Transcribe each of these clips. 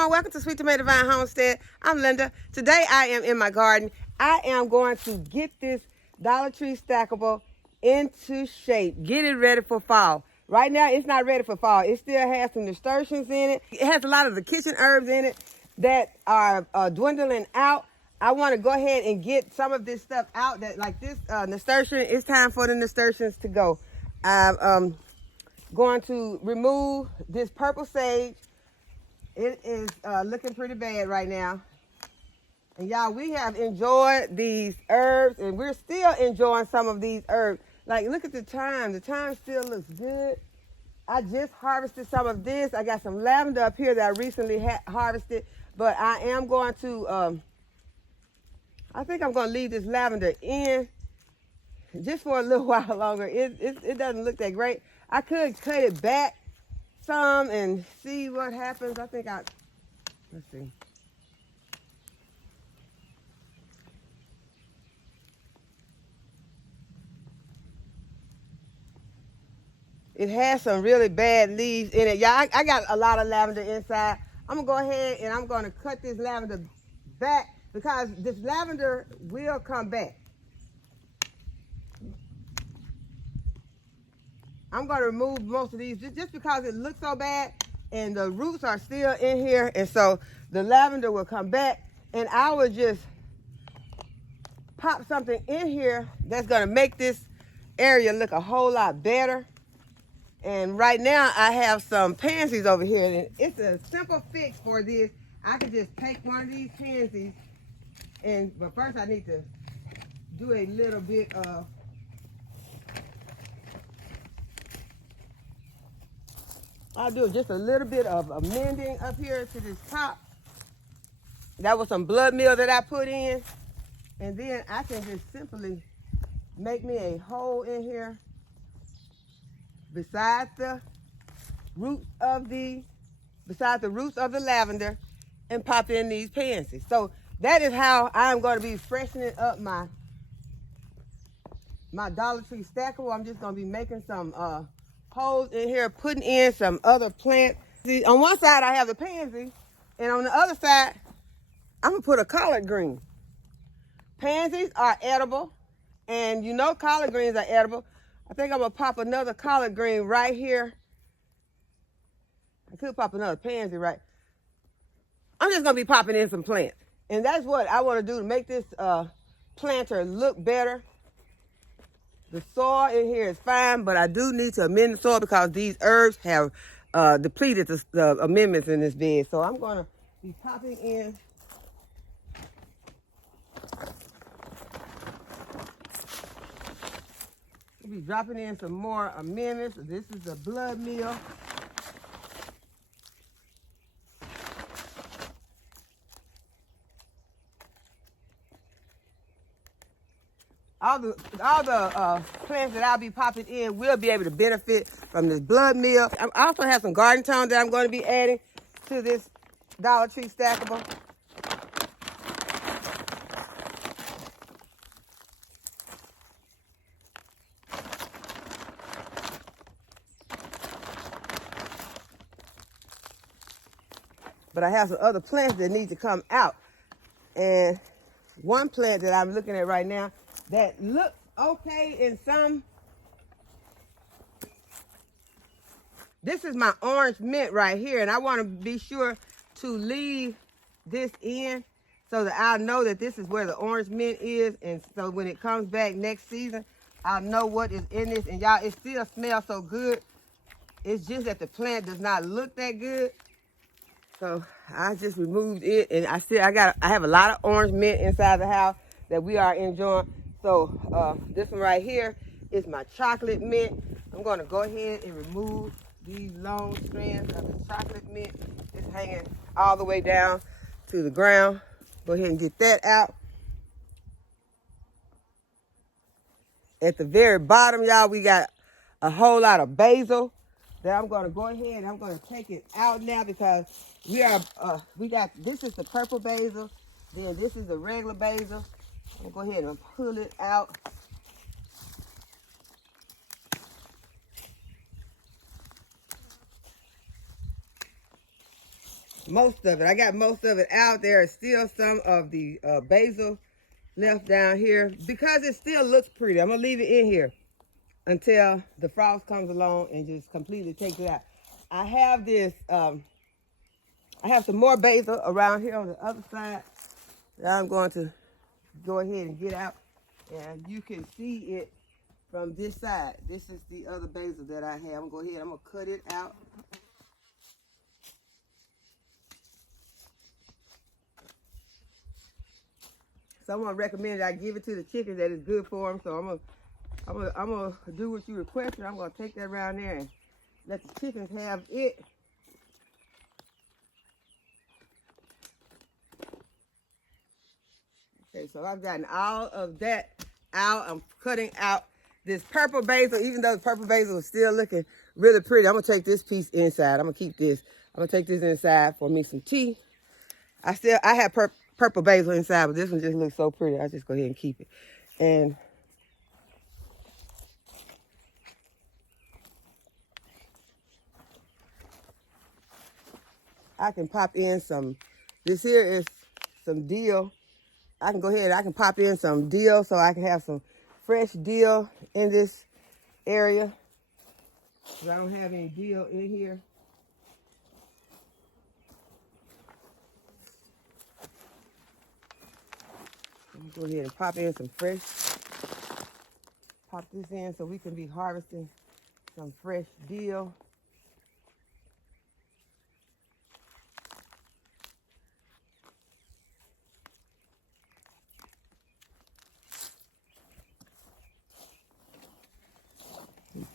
everyone, welcome to Sweet Tomato Vine Homestead. I'm Linda. Today I am in my garden. I am going to get this Dollar Tree stackable into shape, get it ready for fall. Right now it's not ready for fall. It still has some nasturtiums in it. It has a lot of the kitchen herbs in it that are dwindling out. I want to go ahead and get some of this stuff out that like this nasturtium. It's time for the nasturtiums to go. I'm going to remove this purple sage. It is looking pretty bad right now. And y'all, we have enjoyed these herbs and we're still enjoying some of these herbs. Like, look at the thyme. The thyme still looks good. I just harvested some of this. I got some lavender up here that I recently harvested, but I am going to, I think I'm going to leave this lavender in just for a little while longer. It doesn't look that great. I could cut it back some and see what happens. I think let's see. It has some really bad leaves in it. Yeah, I got a lot of lavender inside. I'm gonna go ahead and I'm gonna cut this lavender back because this lavender will come back. I'm gonna remove most of these just because it looks so bad and the roots are still in here, and so the lavender will come back, and I will just pop something in here that's gonna make this area look a whole lot better. And right now I have some pansies over here, and it's a simple fix for this. I can just take one of these pansies, but first I need to do a little bit of I'll do just a little bit of amending up here to this top. That was some blood meal that I put in. And then I can just simply make me a hole in here beside the roots of the lavender and pop in these pansies. So that is how I'm going to be freshening up my Dollar Tree stackable. I'm just going to be making some holes in here, putting in some other plants. See, on one side I have the pansy, and on the other side I'm gonna put a collard green. Pansies are edible, and you know collard greens are edible. I think I'm gonna pop another collard green right here. I could pop another pansy right. I'm just gonna be popping in some plants, and that's what I want to do to make this planter look better. The soil in here is fine, but I do need to amend the soil because these herbs have depleted the amendments in this bed. So I'm going to be popping in I'll be dropping in some more amendments. This is the blood meal. All the plants that I'll be popping in will be able to benefit from this blood meal. I also have some garden tone that I'm going to be adding to this Dollar Tree stackable. But I have some other plants that need to come out. And one plant that I'm looking at right now that looks okay in some. This is my orange mint right here, and I want to be sure to leave this in so that I'll know that this is where the orange mint is, and so when it comes back next season, I'll know what is in this. And y'all, it still smells so good. It's just that the plant does not look that good. So I just removed it, and I have a lot of orange mint inside the house that we are enjoying. So this one right here is my chocolate mint. I'm going to go ahead and remove these long strands of the chocolate mint. It's hanging all the way down to the ground. Go ahead and get that out. At the very bottom, y'all, we got a whole lot of basil that I'm going to go ahead and I'm going to take it out now because this is the purple basil, then this is the regular basil. I'm going to go ahead and pull it out. most of it. I got most of it out. There is still some of the basil left down here because it still looks pretty. I'm gonna leave it in here until the frost comes along and just completely takes it out. I have this, I have some more basil around here on the other side that I'm going to go ahead and get out. And you can see it from this side. This is the other basil that I have. I'm gonna go ahead, I'm gonna cut it out. Someone recommended I give it to the chickens that is good for them, so I'm gonna do what you requested. I'm gonna take that around there and let the chickens have it. Okay, so I've gotten all of that out. I'm cutting out this purple basil, even though the purple basil is still looking really pretty. I'm gonna take this piece inside. I'm gonna keep this. I'm gonna take this inside for me some tea. I have purple basil inside, but this one just looks so pretty. I'll just go ahead and keep it. And I can pop in some, this here is some dill. I can go ahead, I can pop in some dill so I can have some fresh dill in this area. Because I don't have any dill in here. Let me go ahead and pop in some fresh. Pop this in so we can be harvesting some fresh dill.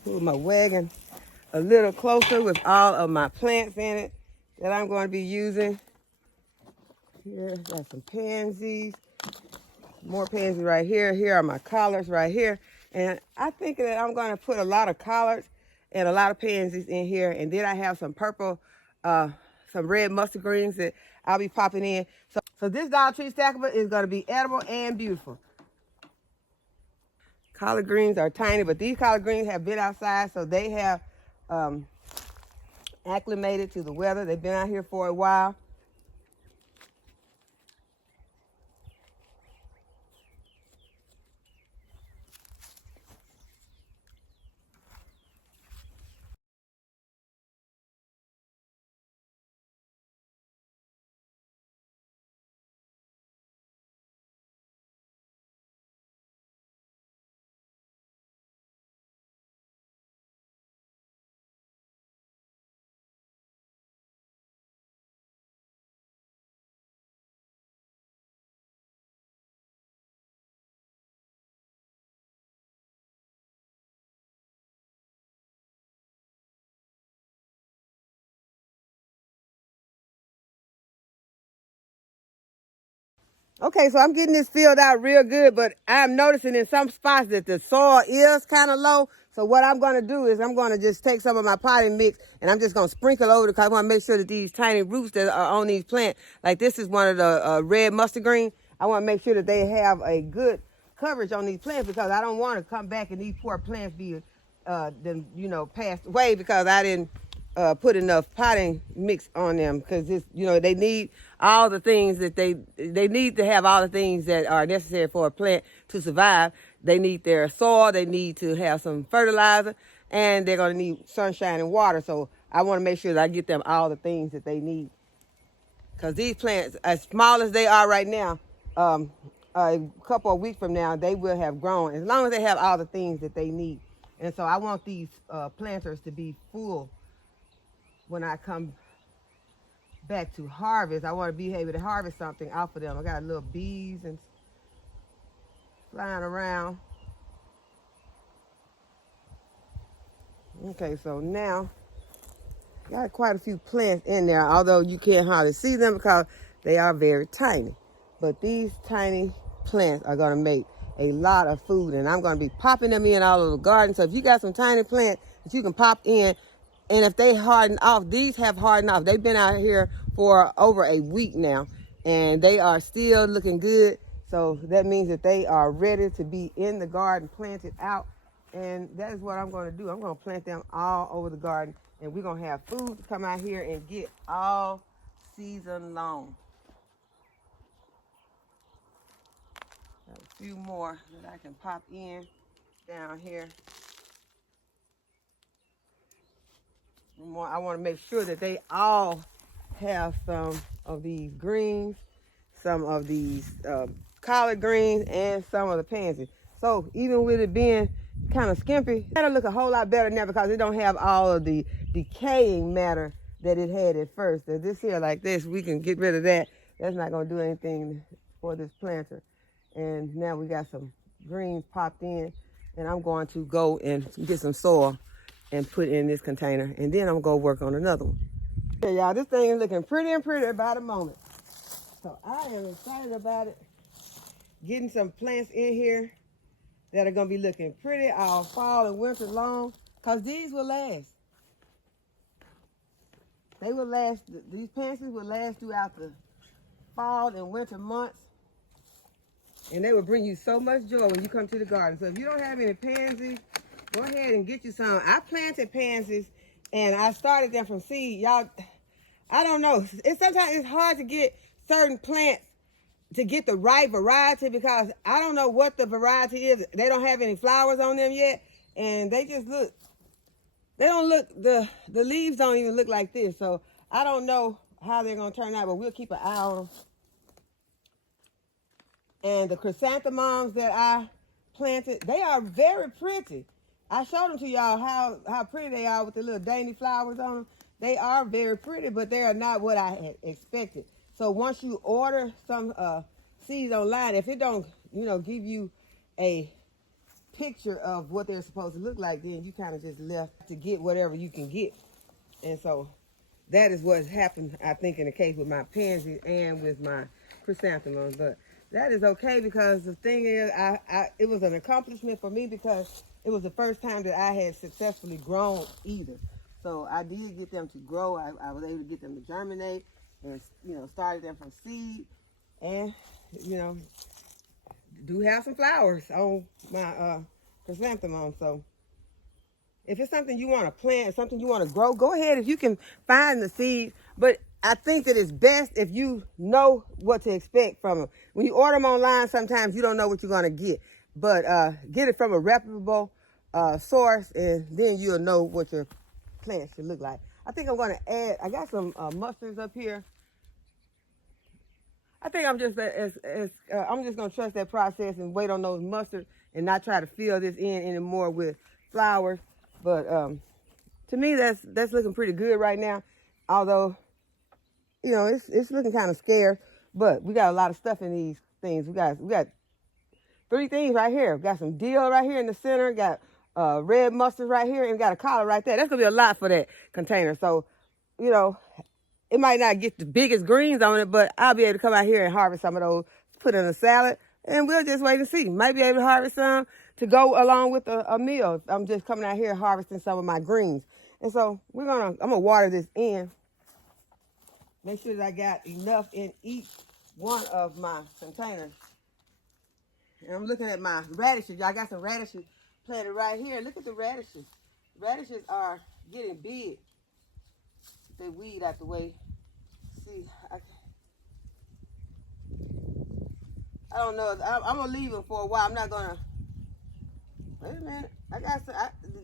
Pull my wagon a little closer with all of my plants in it that I'm going to be using. Here, got some pansies, more pansies right here. Here are my collards right here. And I think that I'm going to put a lot of collards and a lot of pansies in here. And then I have some purple, some red mustard greens that I'll be popping in. So this Dollar Tree stackable is going to be edible and beautiful. Collard greens are tiny, but these collard greens have been outside, so they have acclimated to the weather. They've been out here for a while. Okay, so I'm getting this filled out real good, but I'm noticing in some spots that the soil is kind of low. So what I'm going to do is I'm going to just take some of my potting mix and I'm just going to sprinkle over because I want to make sure that these tiny roots that are on these plants, like this is one of the red mustard green, I want to make sure that they have a good coverage on these plants because I don't want to come back and these poor plants be, passed away because I didn't put enough potting mix on them because this, they need all the things that they need to have all the things that are necessary for a plant to survive. They need their soil, they need to have some fertilizer, and they're going to need sunshine and water. So I want to make sure that I get them all the things that they need. Because these plants, as small as they are right now, a couple of weeks from now, they will have grown as long as they have all the things that they need. And so I want these planters to be full when I come back to harvest. I want to be able to harvest something off of them. I got little bees and flying around. Okay, so now got quite a few plants in there, although you can't hardly see them because they are very tiny. But these tiny plants are going to make a lot of food, and I'm going to be popping them in all over the garden. So if you got some tiny plants that you can pop in, and if they harden off, these have hardened off. They've been out here for over a week now, and they are still looking good. So that means that they are ready to be in the garden, planted out. And that is what I'm going to do. I'm going to plant them all over the garden, and we're going to have food to come out here and get all season long. Got a few more that I can pop in down here. More, I want to make sure that they all have some of these greens, some of these collard greens, and some of the pansies. So even with it being kind of skimpy, it'll look a whole lot better now because it don't have all of the decaying matter that it had at first. Now this here like this, we can get rid of that. That's not going to do anything for this planter. And now we got some greens popped in, and I'm going to go and get some soil and put in this container, and then I'm gonna go work on another one. Okay, y'all, this thing is looking pretty and pretty by the moment. So I am excited about it. Getting some plants in here that are gonna be looking pretty all fall and winter long, because these will last. They will last, these pansies will last throughout the fall and winter months. And they will bring you so much joy when you come to the garden. So if you don't have any pansies, go ahead and get you some. I planted pansies and I started them from seed. Y'all, I don't know. Sometimes it's hard to get certain plants to get the right variety because I don't know what the variety is. They don't have any flowers on them yet. And they just look, they don't look, the leaves don't even look like this. So I don't know how they're going to turn out, but we'll keep an eye on them. And the chrysanthemums that I planted, they are very pretty. I showed them to y'all how pretty they are with the little dainty flowers on them. They are very pretty, but they are not what I had expected. So once you order some seeds online, if it don't, give you a picture of what they're supposed to look like, then you kind of just left to get whatever you can get. And so that is what's happened, I think, in the case with my pansies and with my chrysanthemums. But that is okay because the thing is, it was an accomplishment for me because it was the first time that I had successfully grown either. So I did get them to grow. I was able to get them to germinate and, started them from seed and, do have some flowers on my chrysanthemum. So if it's something you want to plant, something you want to grow, go ahead if you can find the seeds. But I think that it's best if you know what to expect from them. When you order them online, sometimes you don't know what you're going to get. But get it from a reputable source, and then you'll know what your plants should look like. I think I'm going to add, I got some mustards up here. I think I'm just going to trust that process and wait on those mustards and not try to fill this in anymore with flowers. But to me, that's looking pretty good right now. Although, it's looking kind of scarce, but we got a lot of stuff in these things. We got 3 things right here. We got some dill right here in the center. Got red mustard right here, and we got a collard right there. That's gonna be a lot for that container. So, it might not get the biggest greens on it, but I'll be able to come out here and harvest some of those, put in a salad, and we'll just wait and see. Might be able to harvest some to go along with a meal. I'm just coming out here harvesting some of my greens. And so I'm gonna water this in. Make sure that I got enough in each one of my containers. And I'm looking at my radishes. Y'all got some radishes planted right here. Look at the radishes. Radishes are getting big. They weed out the way. See, I don't know. I'm gonna leave them for a while. I'm not gonna. Wait a minute.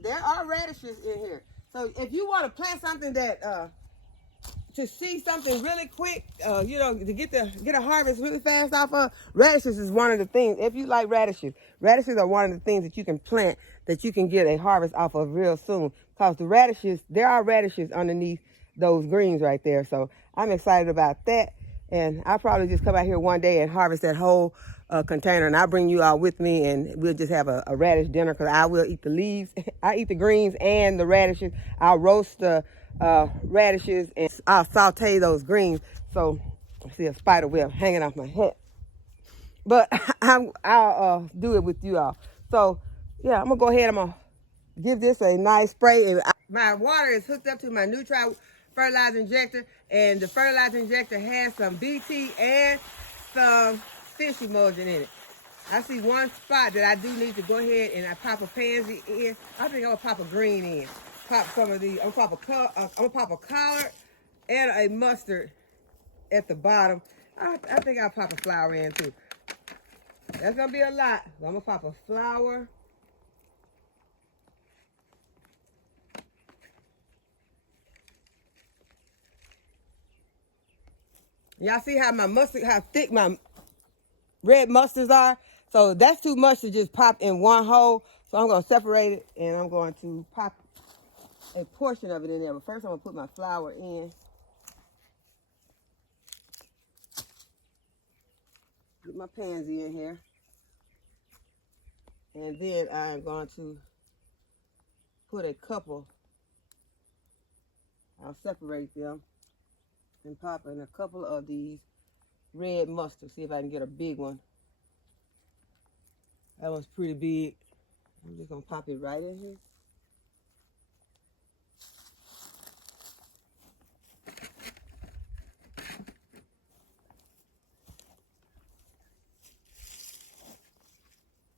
There are radishes in here. So if you want to plant something that to see something really quick, to get a harvest really fast off of, radishes is one of the things. If you like radishes are one of the things that you can plant that you can get a harvest off of real soon. Because there are radishes underneath those greens right there. So I'm excited about that. And I'll probably just come out here one day and harvest that whole container, and I'll bring you all with me, and we'll just have a radish dinner because I will eat the leaves. I eat the greens and the radishes. I'll roast the radishes, and I'll saute those greens. So I see a spider web hanging off my head. But I'll do it with you all. So yeah, I'm gonna go ahead. I'm gonna give this a nice spray. And my water is hooked up to my NEWTRY fertilizer injector, and the fertilizer injector has some BT and some fish emulsion in it. I see one spot that I do need to go ahead and I pop a pansy in. I think I'm gonna pop a green in. Pop some of these. I'm gonna pop a collard and a mustard at the bottom. I think I'll pop a flower in too. That's gonna be a lot. So I'm gonna pop a flower. Y'all see how my mustard, how thick my red mustards are? So that's too much to just pop in one hole. So I'm gonna separate it and I'm going to pop a portion of it in there. But first I'm gonna put my flower in. Get my pansy in here. And then I'm going to put a couple, I'll separate them and pop in a couple of these red mustard. See if I can get a big one. That one's pretty big. I'm just gonna pop it right in here.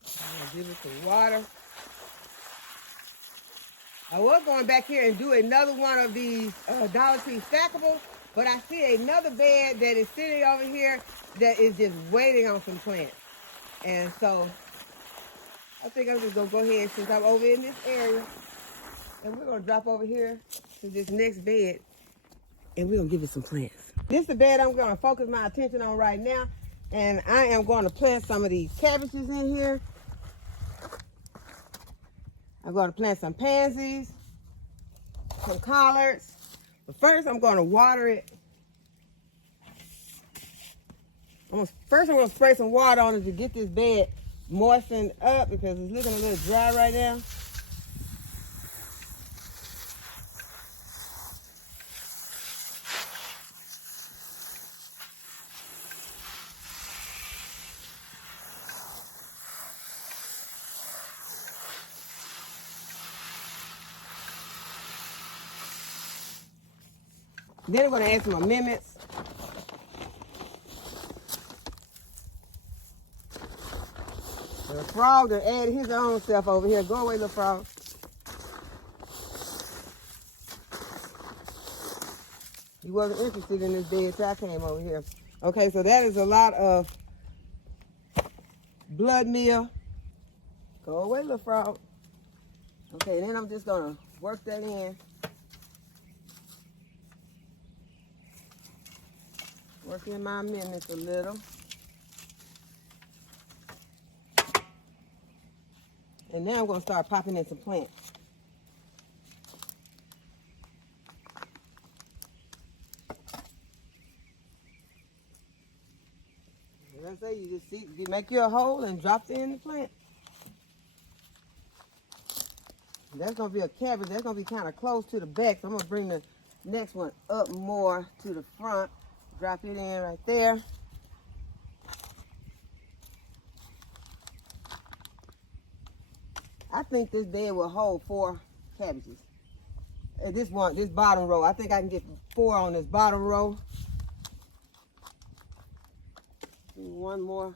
I'm gonna give it some water. I was going back here and do another one of these Dollar Tree stackables, but I see another bed that is sitting over here that is just waiting on some plants. And so I think I'm just gonna go ahead since I'm over in this area, and we're gonna drop over here to this next bed and we're gonna give it some plants. This is the bed I'm gonna focus my attention on right now, and I am going to plant some of these cabbages in here. I'm going to plant some pansies, some collards. But first, I'm going to water it. First, I'm going to spray some water on it to get this bed moistened up because it's looking a little dry right now. Then we're going to add some amendments. The frog that added his own stuff over here. Go away, little frog. He wasn't interested in this bed till I came over here. Okay, so that is a lot of blood meal. Go away, little frog. Okay, then I'm just going to work that in. Work in my amendments a little. And now I'm going to start popping in some plants. As I say, you just make you a hole and drop it in the plant. That's going to be a cabbage. That's going to be kind of close to the back. So I'm going to bring the next one up more to the front. Drop it in right there. I think this bed will hold 4 cabbages. This bottom row. I think I can get 4 on this bottom row. One more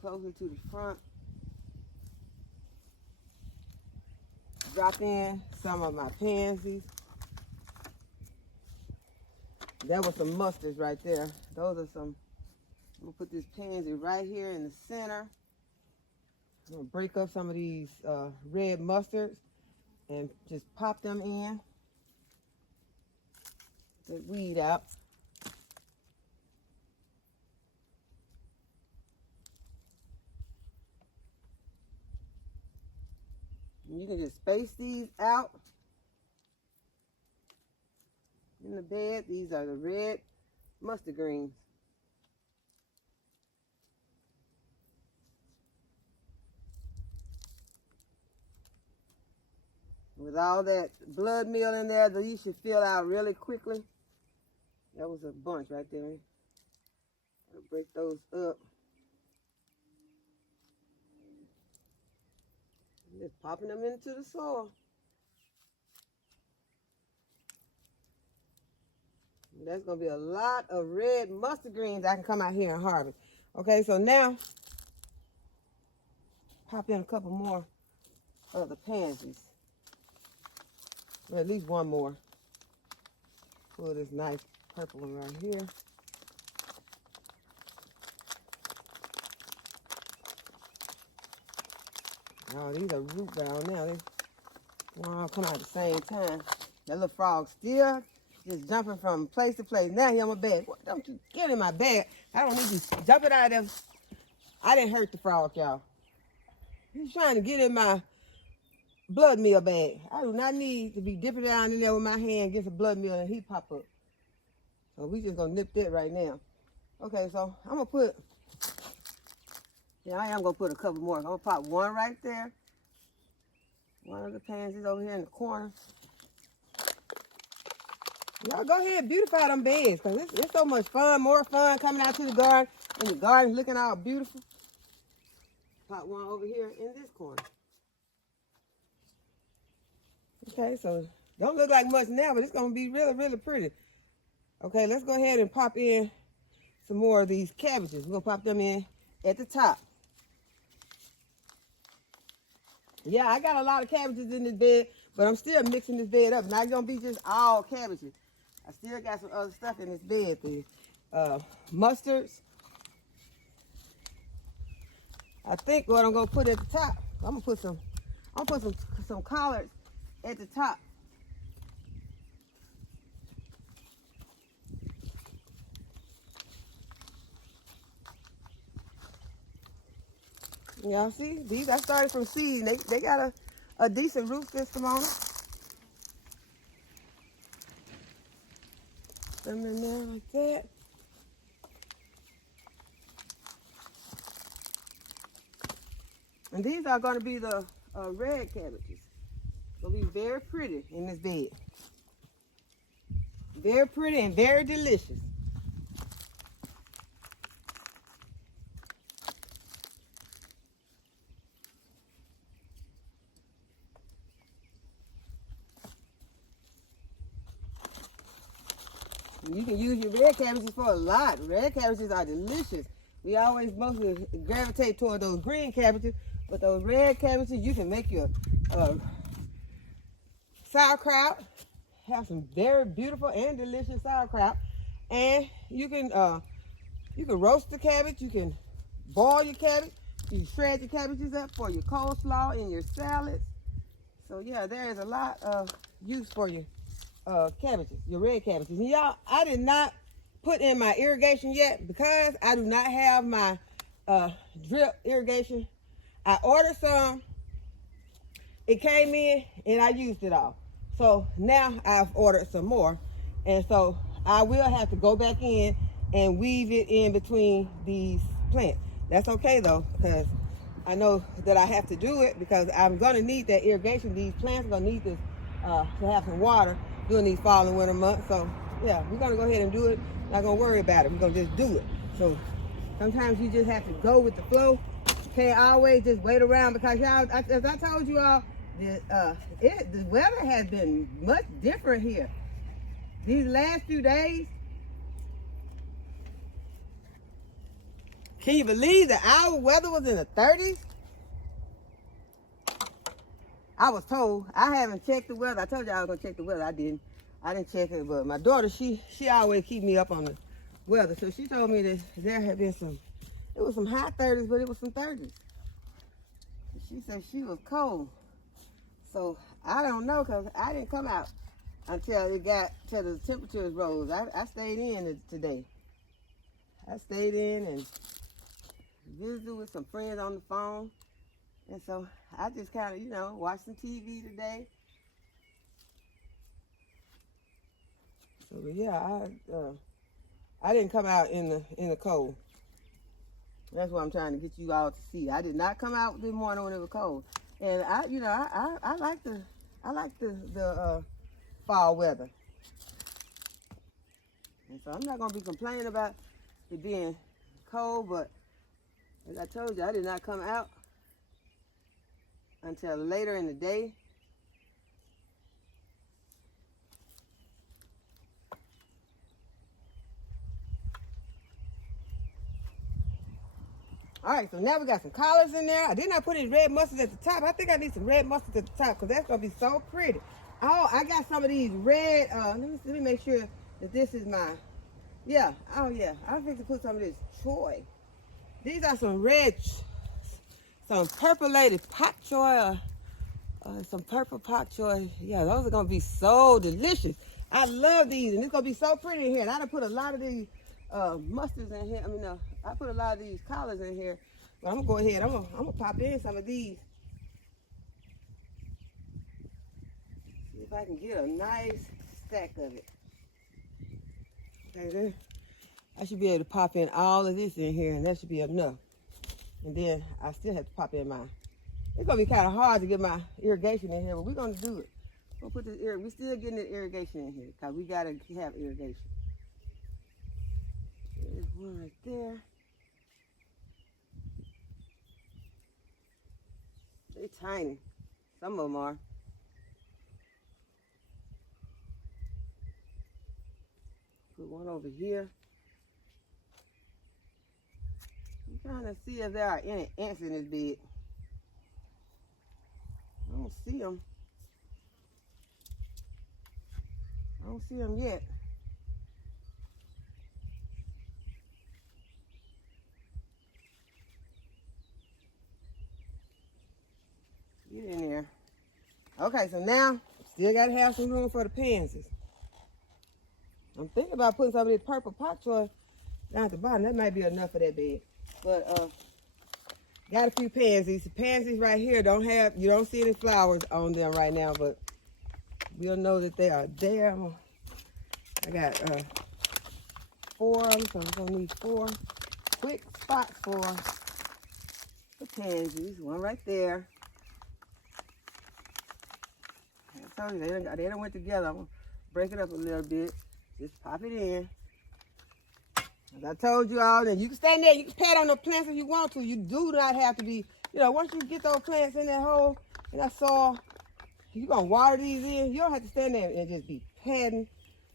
closer to the front. Drop in some of my pansies. That was some mustards right there. Those are some, I'm gonna put this pansy right here in the center. I'm gonna break up some of these red mustards and just pop them in. Get weed out. And you can just space these out in the bed. These are the red mustard greens. With all that blood meal in there, these should fill out really quickly. That was a bunch right there. I'll break those up. Just popping them into the soil. That's going to be a lot of red mustard greens I can come out here and harvest. Okay, so now, pop in a couple more of the pansies. Or at least one more. Pull this nice purple one right here. Oh, these are root bound now. They all come out at the same time. That little frog still just jumping from place to place. Now he on my bed. What, don't you get in my bed. I don't need you jumping out of there. I didn't hurt the frog, y'all. He's trying to get in my blood meal bag. I do not need to be dipping down in there with my hand, get some blood meal, and he pop up. So we just gonna nip that right now. Okay, so I'm gonna put, I am gonna put a couple more. I'm gonna pop one right there. One of the pansies over here in the corner. Y'all go ahead and beautify them beds, because it's so much fun, more fun coming out to the garden, and the garden's looking all beautiful. Pop one over here in this corner. Okay, so don't look like much now, but it's gonna be really, really pretty. Okay, let's go ahead and pop in some more of these cabbages. We're gonna pop them in at the top. Yeah, I got a lot of cabbages in this bed, but I'm still mixing this bed up. Not gonna be just all cabbages. I still got some other stuff in this bed. The mustards. I think what I'm gonna put at the top, I'm gonna put some collards at the top. Y'all see? These I started from seed. They got a decent root system on them. Put them in there like that. And these are going to be the red cabbages. Going to be very pretty in this bed. Very pretty and very delicious. You can use your red cabbages for a lot. Red cabbages are delicious. We always mostly gravitate toward those green cabbages, but those red cabbages, you can make your sauerkraut. Have some very beautiful and delicious sauerkraut. And you can roast the cabbage. You can boil your cabbage. You can shred your cabbages up for your coleslaw and your salads. So yeah, there is a lot of use for your cabbages, your red cabbages. And y'all, I did not put in my irrigation yet because I do not have my drip irrigation. I ordered some, it came in and I used it all. So now I've ordered some more, and so I will have to go back in and weave it in between these plants. That's okay though, because I know that I have to do it because I'm gonna need that irrigation. These plants are gonna need this to have some water during these fall and winter months. So yeah, we're gonna go ahead and do it. Not gonna worry about it. We're gonna just do it. So sometimes you just have to go with the flow. You can't always just wait around because y'all, as I told you all, the weather has been much different here. These last few days, can you believe that our weather was in the 30s? I was told. I haven't checked the weather. I told you I was gonna check the weather. I didn't check it, but my daughter, she always keep me up on the weather. So she told me that there had been it was some high 30s, but it was some 30s. She said she was cold. So I don't know, because I didn't come out until the temperatures rose. I stayed in today. I stayed in and visited with some friends on the phone. And so I just kind of, watched some TV today. So yeah, I didn't come out in the cold. That's what I'm trying to get you all to see. I did not come out this morning when it was cold. And I like the fall weather. And so I'm not gonna be complaining about it being cold, but as I told you, I did not come out until later in the day. All right, so now we got some collards in there. I did not put any red mustard at the top. I think I need some red mustard at the top because that's going to be so pretty. Oh, I got some of these red, let me make sure that this is my, yeah, oh yeah. I'm going to put some of this choy. These are some some purple-lated pak choy, some purple pak choy. Yeah, those are gonna be so delicious. I love these, and it's gonna be so pretty in here. And I done put a lot of these mustards in here. I put a lot of these collards in here. But I'm gonna go ahead. I'm gonna pop in some of these. See if I can get a nice stack of it. Okay, then I should be able to pop in all of this in here, and that should be enough. And then I still have to pop in mine. It's gonna be kind of hard to get my irrigation in here, but we're gonna do it. We'll put this we're still getting the irrigation in here because we gotta have irrigation. There's one right there. They're tiny. Some of them are. Put one over here. I'm trying to see if there are any ants in this bed. I don't see them. I don't see them yet. Get in there. Okay, so now still gotta have some room for the pansies. I'm thinking about putting some of this purple pak choy down at the bottom. That might be enough for that bed. But got a few pansies. The pansies right here you don't see any flowers on them right now, but we'll know that they are there. I got 4 of them, so I'm gonna need 4 quick spots for the pansies. One right there. I told you they don't went together. I'm gonna break it up a little bit. Just pop it in. As I told you all, that you can stand there, you can pat on the plants if you want to. You do not have to be, once you get those plants in that hole, in that soil, you're going to water these in. You don't have to stand there and just be patting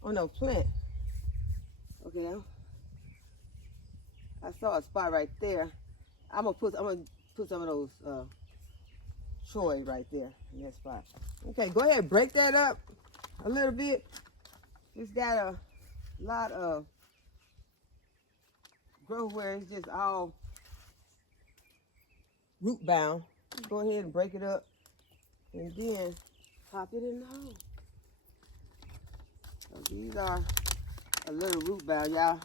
on those plants. Okay, I saw a spot right there. I'm gonna put some of those choy right there in that spot. Okay, go ahead and break that up a little bit. It's got a lot of growth where it's just all root bound. Go ahead and break it up and then pop it in the hole. So these are a little root bound, y'all.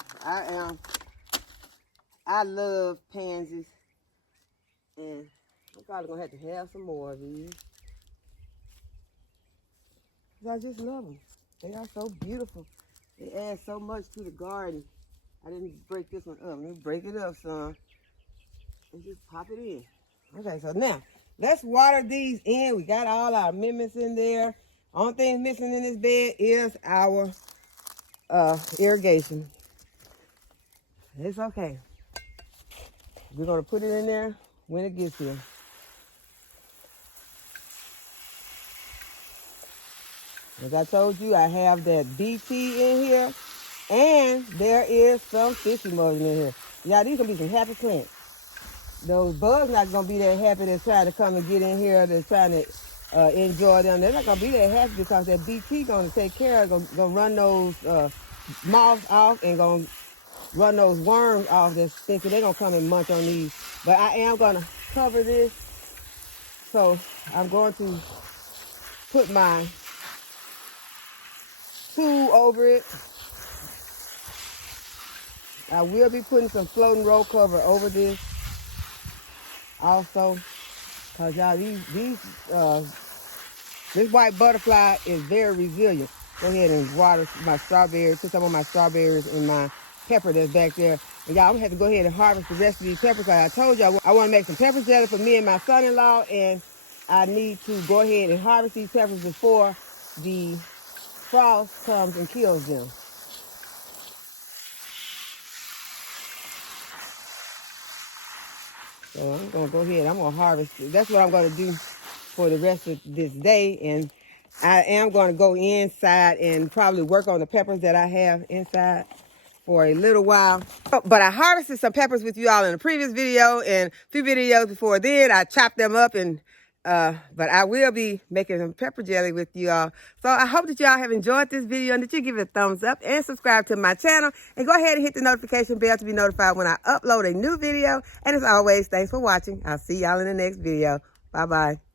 I love pansies, and I'm probably gonna have to have some more of these. I just love them. They are so beautiful. They add so much to the garden. I didn't break this one up. Let me break it up some and just pop it in. Okay, so now let's water these in. We got all our amendments in there. Only thing missing in this bed is our irrigation. It's okay. We're gonna put it in there when it gets here. As I told you, I have that BT in here, and there is some fish emulsion in here. Y'all, these gonna be some happy plants. Those bugs not gonna be that happy that's trying to come and get in here, that's trying to enjoy them. They're not gonna be that happy because that BT gonna take care of, gonna run those moths off and gonna run those worms off that's thinking they're gonna come and munch on these. But I am gonna cover this, so I'm going to put my tool over it. I will be putting some floating roll cover over this also, because y'all, this white butterfly is very resilient. Go ahead and water my strawberries, put some of my strawberries in my pepper that's back there. And y'all, I'm gonna have to go ahead and harvest the rest of these peppers. Like I told you, I want to make some pepper jelly for me and my son-in-law, and I need to go ahead and harvest these peppers before the frost comes and kills them. So I'm gonna go ahead, I'm gonna harvest it. That's what I'm gonna do for the rest of this day. And I am gonna go inside and probably work on the peppers that I have inside for a little while. But I harvested some peppers with you all in a previous video, and a few videos before then. I chopped them up and But I will be making some pepper jelly with you all. So I hope that y'all have enjoyed this video and that you give it a thumbs up and subscribe to my channel. And go ahead and hit the notification bell to be notified when I upload a new video. And as always, thanks for watching. I'll see y'all in the next video. Bye-bye.